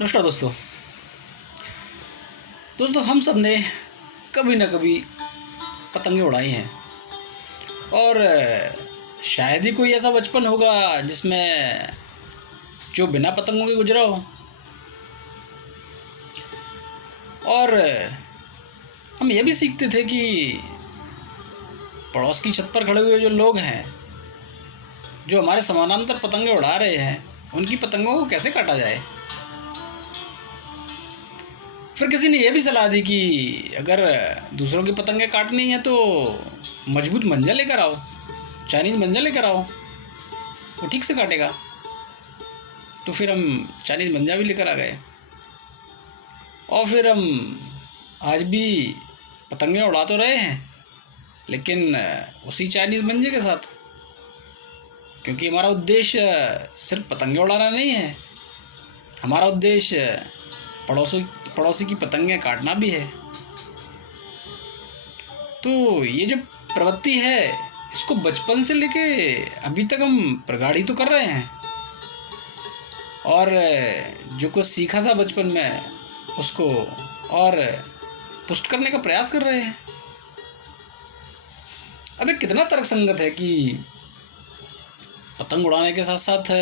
नमस्कार दोस्तों हम सब ने कभी ना कभी पतंगे उड़ाई हैं और शायद ही कोई ऐसा बचपन होगा जिसमें जो बिना पतंगों के गुजरा हो। और हम ये भी सीखते थे कि पड़ोस की छत पर खड़े हुए जो लोग हैं, जो हमारे समानांतर पतंगे उड़ा रहे हैं, उनकी पतंगों को कैसे काटा जाए। फिर किसी ने यह भी सलाह दी कि अगर दूसरों की पतंगे काटनी है तो मजबूत मंजा लेकर आओ, चाइनीज़ मंजा लेकर आओ, वो ठीक से काटेगा। तो फिर हम चाइनीज़ मंजा भी लेकर आ गए और फिर हम आज भी पतंगे उड़ा तो रहे हैं, लेकिन उसी चाइनीज़ मंजे के साथ, क्योंकि हमारा उद्देश्य सिर्फ पतंगे उड़ाना नहीं है, हमारा उद्देश्य पड़ोसी की पतंगें काटना भी है। तो ये जो प्रवृत्ति है, इसको बचपन से लेके अभी तक हम प्रगाढ़ी तो कर रहे हैं और जो कुछ सीखा था बचपन में उसको और पुष्ट करने का प्रयास कर रहे हैं। अब ये कितना तर्कसंगत है कि पतंग उड़ाने के साथ साथ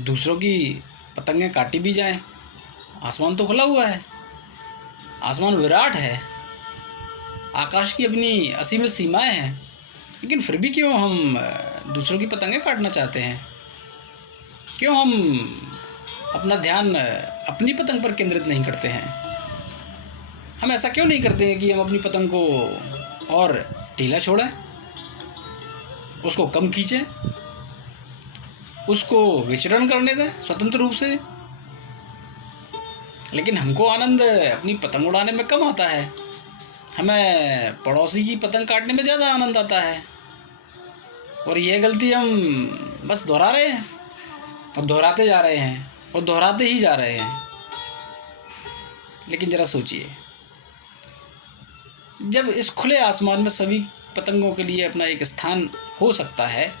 दूसरों की पतंगें काटी भी जाएं। आसमान तो खुला हुआ है, आसमान विराट है, आकाश की अपनी असीमित सीमाएं हैं, लेकिन फिर भी क्यों हम दूसरों की पतंगें काटना चाहते हैं? क्यों हम अपना ध्यान अपनी पतंग पर केंद्रित नहीं करते हैं? हम ऐसा क्यों नहीं करते हैं कि हम अपनी पतंग को और ढीला छोड़ें, उसको कम खींचें, उसको विचरण करने दें स्वतंत्र रूप से। लेकिन हमको आनंद अपनी पतंग उड़ाने में कम आता है, हमें पड़ोसी की पतंग काटने में ज़्यादा आनंद आता है। और यह गलती हम बस दोहरा रहे हैं और दोहराते जा रहे हैं और दोहराते ही जा रहे हैं। लेकिन ज़रा सोचिए, जब इस खुले आसमान में सभी पतंगों के लिए अपना एक स्थान हो सकता है,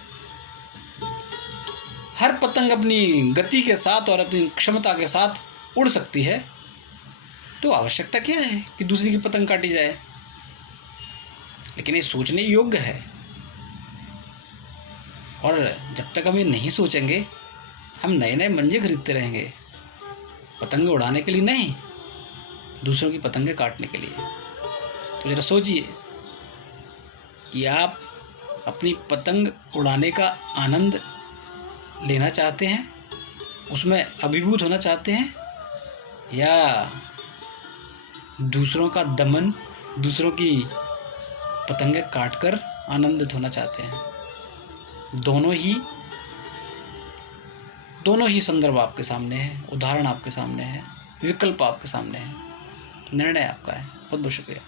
हर पतंग अपनी गति के साथ और अपनी क्षमता के साथ उड़ सकती है, तो आवश्यकता क्या है कि दूसरी की पतंग काटी जाए? लेकिन ये सोचने योग्य है। और जब तक हम ये नहीं सोचेंगे, हम नए नए मंजे खरीदते रहेंगे, पतंगे उड़ाने के लिए नहीं, दूसरों की पतंगे काटने के लिए। तो जरा सोचिए कि आप अपनी पतंग उड़ाने का आनंद लेना चाहते हैं, उसमें अभिभूत होना चाहते हैं, या दूसरों का दमन, दूसरों की पतंगे काटकर आनंदित होना चाहते हैं? दोनों ही संदर्भ आपके सामने है, उदाहरण आपके सामने है, विकल्प आपके सामने है, निर्णय आपका है। बहुत बहुत शुक्रिया।